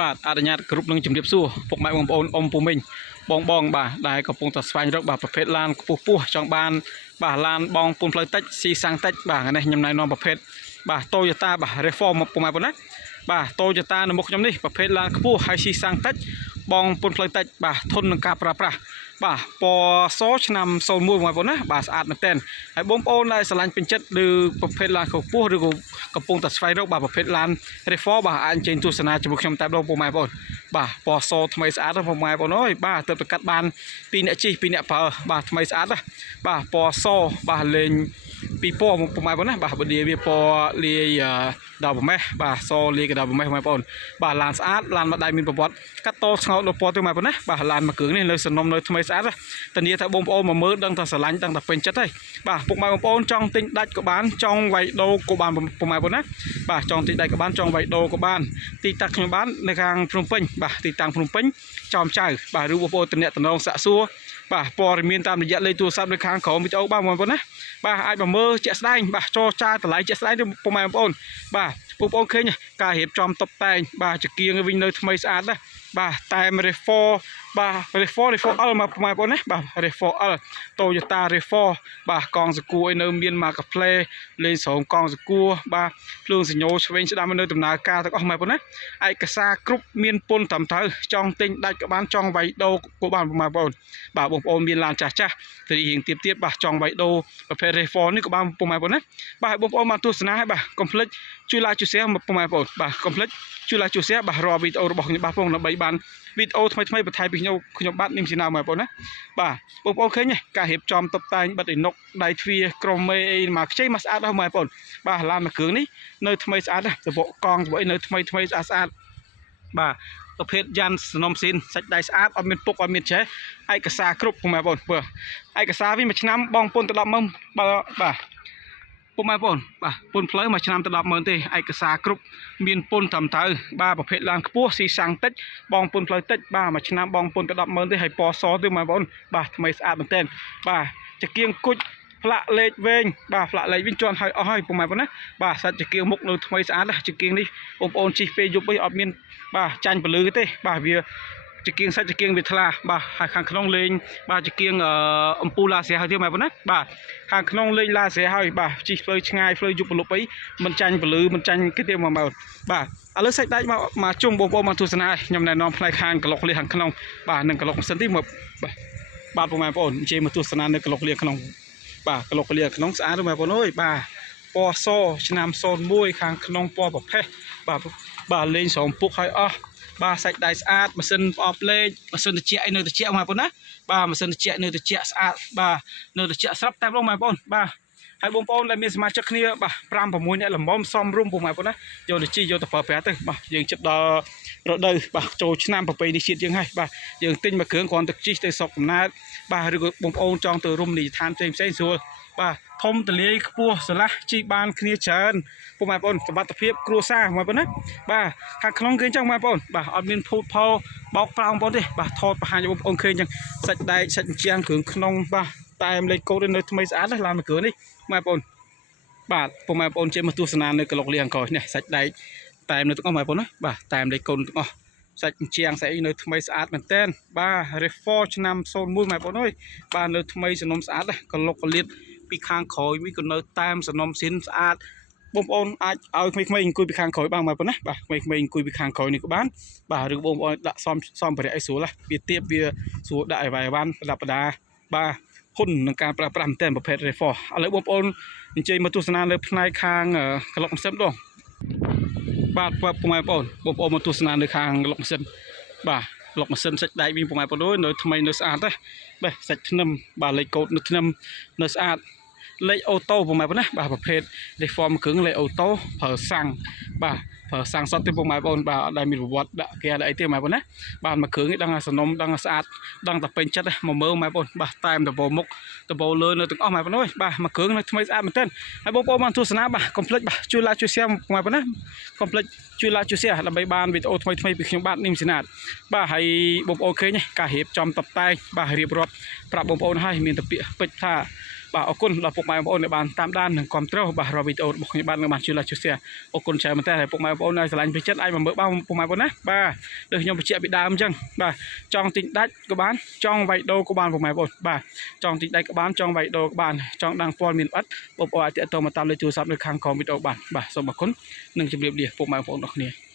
បាទអនុញ្ញាតគ្រប់នឹងជំរាបសួរពុកម៉ែបងប្អូនអ៊ំពូមីងបងបាទដែលកំពុងតែស្វែងរកបាទប្រភេទឡានខ្ពស់ចង់បានបាទឡានបងពុនផ្លូវតិចស៊ីសាំងតិចបាទនេះខ្ញុំណែនាំប្រភេទបាទ Toyota បាទ Reform មកពុកម៉ែបងណាបាទ Toyota នៅមុខខ្ញុំនេះប្រភេទឡានខ្ពស់ហើយស៊ីសាំងតិចបងពុនផ្លូវតិចបាទធន់នឹងការប្រើប្រាស់បាទពណ៌សឆ្នាំ01បងប្អូនណាបាទស្អាតមែនទែនហើយបងប្អូនដែលស្រឡាញ់ពេញចិត្តឬប្រភេទឡានខ្ពស់ឬក៏កំពុងតែស្វែងរកបាទប្រភេទឡាន Reform បាទអាចចេញទស្សនាជាមួយខ្ញុំតែម្ដងបងប្អូនបាទពណ៌សថ្មីស្អាតបងប្អូនអើយបាទទើបទៅកាត់បាន2អ្នកជិះ2អ្នកប្រើបាទថ្មីស្អាតណាបាទពណ៌សបាទលេងពីពណ៌បងប្អូនណាបាទបឌីវាពណ៌លាយដល់ប្រមេះបាទសលាយក៏ដល់ប្រមេះបងប្អូនបាទឡានស្អាតឡានមួយដៃមានប្រវត្តិកាត់តស្ងោតដល់ពណ៌ទៅបងប្អូនណាបាទឡានមួយគ្រឿងនេះនៅសំណុំនៅថ្មីស្អាតធានាថាបងប្អូនមកមើលដឹងថាស្រឡាញ់ដឹងថាពេញចិត្តហើយបាទពុកម៉ែបងប្អូនចង់ទិញដាច់ក៏បានចង់វាយដូរក៏បានពុកម៉ែបងប្អូនណាបាទចង់ទិញដាច់ក៏បានចង់វាយដូរក៏បានទីតាំងខ្ញុំបាននៅខាងភ្នំពេញបាទទីតាំងភ្នំពេញចំចៅបាទឬបងប្អូនតំណតំណងសាក់សួរបាទព័ត៌មានតាមរយៈលេខទូរស័ព្ទនៅខាងក្រោមវីដេអូបាទបងប្អូនណាបាទអាចមកមើលជាក់ស្ដែងបាទចរចាតម្លៃជាក់ស្ដែងទៅពុកម៉ែបងប្អូនបាទបងប្អូនឃើញការរៀបចំតុបតែងបាទចង្គៀងវិញនៅថ្មីស្អាតណាបាទតែម Reform បាទ Reform L មកពុកម៉ែបងប្អូនណាបាទ Reform L Toyota Reform បាទកង់សកួរឲ្យនៅមានមកកាផ្លេលេងស្រោមកង់សកួរបាទភ្លើងសញ្ញោឆ្វេងស្ដាំនៅដំណើរការទាំងអស់ម៉ែបងប្អូនណាឯកសារគ្រប់មានពន្ធត្រឹមត្រូវចង់ទិញដាច់ក៏បានចង់វាយដូរក៏បានបងប្អូនបាទបងប្អូនមានឡានចាស់រៀងទៀតបាទចង់វាយដូរប្រភេទ Reform នេះក៏បានបងប្អូនណាបាទបងប្អូនមកទស្សនាហើយបាទកុំភ្លេចជួយ like ជួយ share បងប្អូនបាទកុំភ្លេចជួយ like ជួយ share បាទរាល់វីដេអូរបស់ខ្ញុំបាទបងដើម្បីបានវីដេអូថ្មីបន្ថែមពីខ្ញុំបាទនាងស៊ីណាបងប្អូនណាបាទបងប្អូនឃើញការរៀបចំតុបតែងបិទឯនុកដៃទ្វារក្រមេអីមកខ្ចីមកស្អាតដល់បងប្អូនបាទឡានមួយគ្រឿងនេះនៅថ្មីស្អាតណាសបកកង់អីនៅថ្មីស្អាតបាទប្រភេទយ៉ាន់សំណុំស៊ីនសាច់ដៃស្អាតអត់មានពុកអត់មានចេះឯកសារគ្រប់បងប្អូនបើឯកសារវិញមួយឆ្នាំបងពុនទៅ100000បាទពុកម៉ែបងប្អូនបាទពុនផ្លូវមួយឆ្នាំទៅ100000ទេឯកសារគ្រប់មានពុនត្រឹមត្រូវបាទប្រភេទឡានខ្ពស់ស៊ីសាំងតិចបងពុនផ្លូវតិចបាទមួយឆ្នាំបងពុនទៅ100000ទេហើយពណ៌សទេបងប្អូនបាទថ្មីស្អាតមែនទែនបាទចង្គៀងគុជផ្លាកលេខវែងបាទផ្លាកលេខវិញជន់ហើយអស់ហើយពុកម៉ែបងប្អូនណាបាទសាច់ចង្គៀងមុខនៅថ្មីស្អាតចង្គៀងនេះបងប្អូនជិះពេលយប់អីអត់មានបាទចាញ់ពលឺទេបាទវាចង្គៀងសាច់ចង្គៀងវាថ្លាបាទហើយខាងក្នុងលេងបាទចង្គៀងអំពូឡាស្រែហើយទៀតម៉ែបងណាបាទខាងក្នុងលេងឡាស្រែហើយបាទជិះផ្លូវឆ្ងាយផ្លូវយប់ប្រលប់អីមិនចាញ់ពលឺមិនចាញ់គេទេមកបាទឥឡូវសាច់ដាច់មកជុំបងប្អូនមកទស្សនាខ្ញុំណែនាំផ្នែកខាងក្លុកលាខាងក្នុងបាទនឹងក្លុកម៉ាស៊ីនទីមកបាទបងប្អូនជិះមកទស្សនានៅក្លុកលាក្នុងបាទក្លុកលាក្នុងស្អាតបងប្អូនអើយបាទពណ៌សឆ្នាំ01ខាងក្នុងពណ៌ប្រផេះបាទលេងស្រោមពុកហើយអស់បាទសាច់ដៃស្អាតម៉ាស៊ីនប្រអប់លេខម៉ាស៊ីនត្រជាក់ឯនៅត្រជាក់បងប្អូនណាបាទម៉ាស៊ីនត្រជាក់នៅត្រជាក់ស្អាតបាទនៅត្រជាក់ស្រាប់តែបងប្អូនបាទហើយបងប្អូនដែលមានសមាជិកគ្នាបាទ5 6អ្នកល្មមសំរុំបងប្អូនណាយកទៅជីយកទៅប្រើប្រាស់ទៅបាទយើងចិត្តដល់រដូវបាទចូលឆ្នាំប្រពៃណីជាតិយើងហើយបាទយើងទិញមួយគ្រឿងគ្រាន់តែជីទៅស្រុកកំណើតបាទឬក៏បងប្អូនចង់ទៅរមណីយដ្ឋានផ្សេងស្រួលបាទធំទលាយខ្ពស់ស្រឡះជីបានគ្នាច្រើនបងប្អូនសមត្ថភាពគ្រួសារបងប្អូនណាបាទខាងក្នុងគឺអញ្ចឹងបងប្អូនបាទអត់មានភូតផលបោកប្រោងបងប្អូនទេបាទថតបង្ហាញបងប្អូនឃើញអញ្ចឹងសាច់ដែកសាច់ជាងគ្រឿងក្នុងបាទតែមលេខកូដនៅថ្មីស្អាតណាស់ឡានមួយគ្រឿងនេះបងប្អូនបាទបងប្អូនជិះមកទស្សនានៅក្លុកលៀងកោនេះសាច់ដែកតែមនៅទាំងអស់បងប្អូនណាបាទតែមលេខកូដទាំងអស់សាច់ជាងស្អីនៅថ្មីស្អាតមែនតើបាទ Reform ឆ្នាំ01បងប្អូនអើយបាទនៅថ្មីសំណុំស្អាតណាក្លុកកលៀតពីខាងក្រោយវិញក៏នៅតាមសំណុំស៊ីនស្អាតបងប្អូនអាចឲ្យក្មេងៗអង្គុយពីខាងក្រោយបានបងប្អូនណាបាទក្មេងៗអង្គុយពីខាងក្រោយនេះក៏បានបាទឬបងប្អូនដាក់សំភារៈឲ្យស្រួលវាទៀបវាស្រួលដាក់ឲ្យវាយវ៉ាន់ប្រដាប់ប្រដាបាទហ៊ុននឹងការប្រើប្រាស់មែនតើប្រភេទ Reform ឥឡូវបងប្អូនអញ្ជើញមកទស្សនានៅផ្នែកខាងក្លុកម៉ាស៊ីនដងបាទបងប្អូនមកទស្សនានៅខាងក្លុកម៉ាស៊ីនបាទក្លុកម៉ាស៊ីនសាច់ដែកវិញបងប្អូននៅថ្មីនៅស្អាតទេបាទសាច់ធ្នឹមបាទលេខកូដនៅធ្នឹមនៅស្អាតលេខអូតូបងប្អូនណាបាទប្រភេទ Reform គ្រឿងលេខអូតូប្រើសាំងបាទប្រើសាំងសតទេបងប្អូនបាទអត់ដែលមានប្រវត្តិដាក់គេអីទេបងប្អូនណាបាទមួយគ្រឿងនេះដឹងថាសំណុំដឹងថាស្អាតដឹងតែពេញចិត្តមកមើលបងប្អូនបាទតែដបោមុខដបោលើនៅទាំងអស់បងប្អូនអើយបាទមួយគ្រឿងនៅថ្មីស្អាតមែនទែនហើយបងប្អូនបានទស្សនាបាទកុំភ្លេចបាទជួយ like ជួយ share បងប្អូនណាកុំភ្លេចជួយ like ជួយ share ដើម្បីបានវីដេអូថ្មីពីខ្ញុំបាទនាងស៊ីណាតបាទហើយបងប្អូនឃើញការរៀបចំតុបតែងបាទរៀបរាប់ប្រាប់បងប្អូនហើយមានតែពាក្យពេចន៍ថា បាទអរគុណដល់ពុកម៉ែបងប្អូនដែលបានតាមដាននិងគាំទ្របាទរាល់វីដេអូរបស់ខ្ញុំបានជួយ like ជួយ share អរគុណច្រើនមែនតើពុកម៉ែបងប្អូនដែលស្រឡាញ់ពេញចិត្តអាចមកមើលបានពុកម៉ែបងប្អូនណាបាទដូចខ្ញុំបញ្ជាក់ពីដើមអញ្ចឹងបាទចង់ទិញដាច់ក៏បានចង់វាយដូរក៏បានពុកម៉ែបងប្អូនបាទចង់ទិញដាច់ក៏បានចង់វាយដូរក៏បានចង់ដឹងព័ត៌មានអត់បងប្អូនអាចទាក់ទងមកតាមលេខទូរស័ព្ទនៅខាងក្រោមវីដេអូបានបាទសូមអរគុណនិងជម្រាបលាពុកម៉ែបងប្អូនអរគ្នា